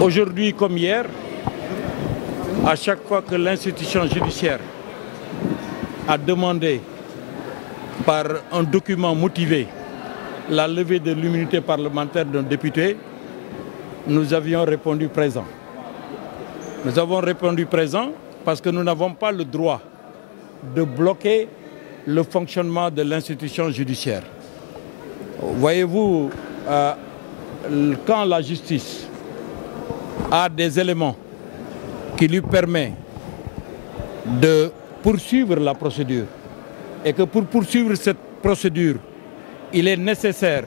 Aujourd'hui comme hier, à chaque fois que l'institution judiciaire a demandé par un document motivé la levée de l'immunité parlementaire d'un député, nous avions répondu présent. Nous avons répondu présent parce que nous n'avons pas le droit de bloquer le fonctionnement de l'institution judiciaire. Voyez-vous, quand la justice a des éléments qui lui permettent de poursuivre la procédure et que pour poursuivre cette procédure, il est nécessaire,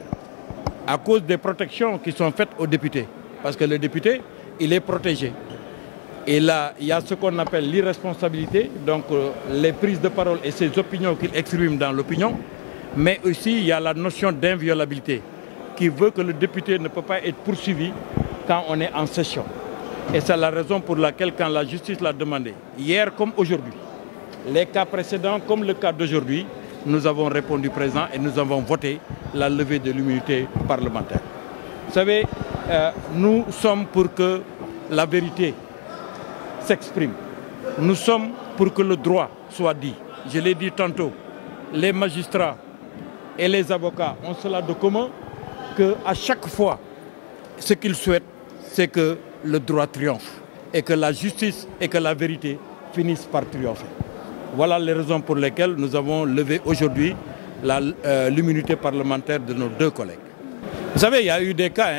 à cause des protections qui sont faites aux députés, parce que le député, il est protégé. Et là, il y a ce qu'on appelle l'irresponsabilité, donc les prises de parole et ses opinions qu'il exprime dans l'opinion, mais aussi il y a la notion d'inviolabilité qui veut que le député ne peut pas être poursuivi quand on est en session. Et c'est la raison pour laquelle, quand la justice l'a demandé, hier comme aujourd'hui, les cas précédents comme le cas d'aujourd'hui, nous avons répondu présent et nous avons voté la levée de l'immunité parlementaire. Vous savez, nous sommes pour que la vérité s'exprime. Nous sommes pour que le droit soit dit. Je l'ai dit tantôt, les magistrats et les avocats ont cela de commun, qu'à chaque fois, ce qu'ils souhaitent, c'est que le droit triomphe et que la justice et que la vérité finissent par triompher. Voilà les raisons pour lesquelles nous avons levé aujourd'hui l'immunité parlementaire de nos deux collègues. Vous savez, il y a eu des cas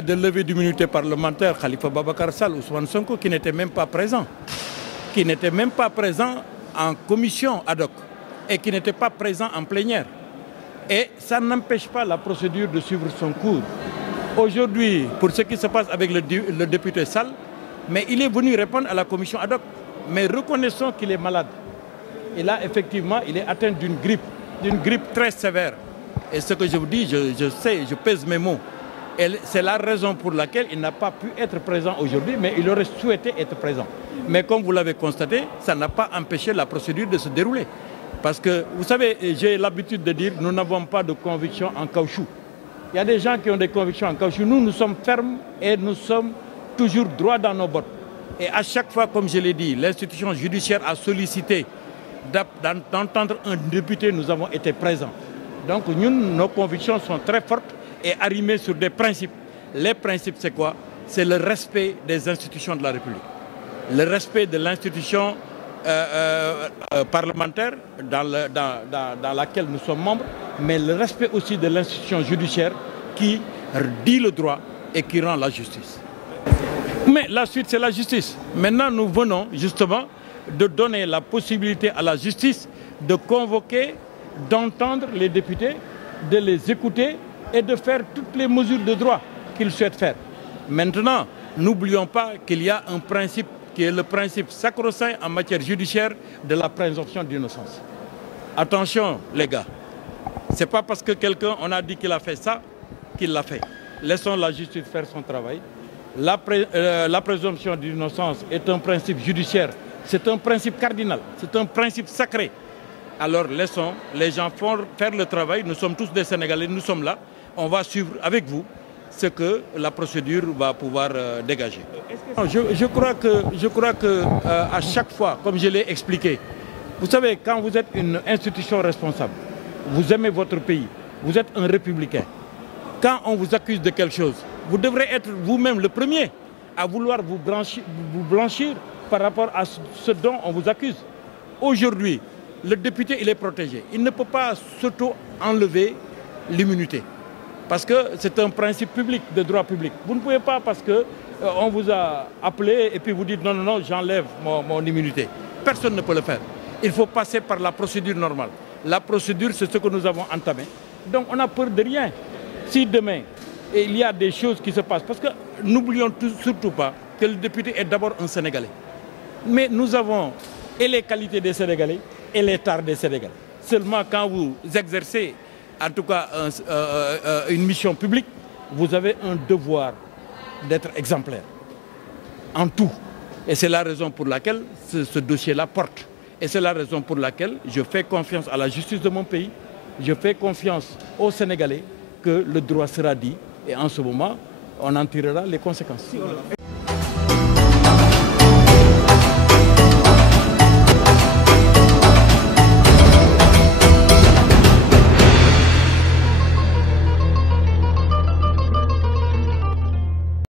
de levée d'immunité parlementaire, Khalifa Babacar Sall, Ousmane Sonko, qui n'étaient même pas présents. Qui n'étaient même pas présents en commission ad hoc et qui n'étaient pas présents en plénière. Et ça n'empêche pas la procédure de suivre son cours. Aujourd'hui, pour ce qui se passe avec le député Sall, mais il est venu répondre à la commission ad hoc. Mais reconnaissons qu'il est malade. Et là, effectivement, il est atteint d'une grippe très sévère. Et ce que je vous dis, je sais, je pèse mes mots. C'est la raison pour laquelle il n'a pas pu être présent aujourd'hui, mais il aurait souhaité être présent. Mais comme vous l'avez constaté, ça n'a pas empêché la procédure de se dérouler. Parce que, vous savez, j'ai l'habitude de dire, nous n'avons pas de conviction en caoutchouc. Il y a des gens qui ont des convictions en caoutchouc. Nous, nous sommes fermes et nous sommes toujours droits dans nos bottes. Et à chaque fois, comme je l'ai dit, l'institution judiciaire a sollicité d'entendre un député, nous avons été présents. Donc nous, nos convictions sont très fortes et arrimées sur des principes. Les principes, c'est quoi? C'est le respect des institutions de la République. Le respect de l'institution parlementaire dans laquelle nous sommes membres, mais le respect aussi de l'institution judiciaire qui dit le droit et qui rend la justice. Mais la suite, c'est la justice. Maintenant, nous venons justement de donner la possibilité à la justice de convoquer, d'entendre les députés, de les écouter et de faire toutes les mesures de droit qu'ils souhaitent faire. Maintenant, n'oublions pas qu'il y a un principe qui est le principe sacro-saint en matière judiciaire de la présomption d'innocence. Attention, les gars, ce n'est pas parce que quelqu'un, on a dit qu'il a fait ça, qu'il l'a fait. Laissons la justice faire son travail. La présomption d'innocence est un principe judiciaire, c'est un principe cardinal, c'est un principe sacré. Alors laissons les gens faire le travail, nous sommes tous des Sénégalais, nous sommes là, on va suivre avec vous ce que la procédure va pouvoir dégager. Je crois que à chaque fois, comme je l'ai expliqué, vous savez, quand vous êtes une institution responsable, vous aimez votre pays, vous êtes un républicain, quand on vous accuse de quelque chose, vous devrez être vous-même le premier à vouloir vous blanchir par rapport à ce dont on vous accuse. Aujourd'hui, le député, il est protégé. Il ne peut pas s'auto-enlever l'immunité. Parce que c'est un principe public, de droit public. Vous ne pouvez pas parce qu'on vous a appelé et puis vous dites non, non, non, j'enlève mon immunité. Personne ne peut le faire. Il faut passer par la procédure normale. La procédure, c'est ce que nous avons entamé. Donc on n'a peur de rien. Si demain, il y a des choses qui se passent, parce que n'oublions surtout pas que le député est d'abord un Sénégalais. Mais nous avons et les qualités des Sénégalais et les tares des Sénégalais. Seulement quand vous exercez, en tout cas, une mission publique, vous avez un devoir d'être exemplaire en tout. Et c'est la raison pour laquelle ce dossier-là porte. Et c'est la raison pour laquelle je fais confiance à la justice de mon pays, je fais confiance aux Sénégalais que le droit sera dit. Et en ce moment, on en tirera les conséquences.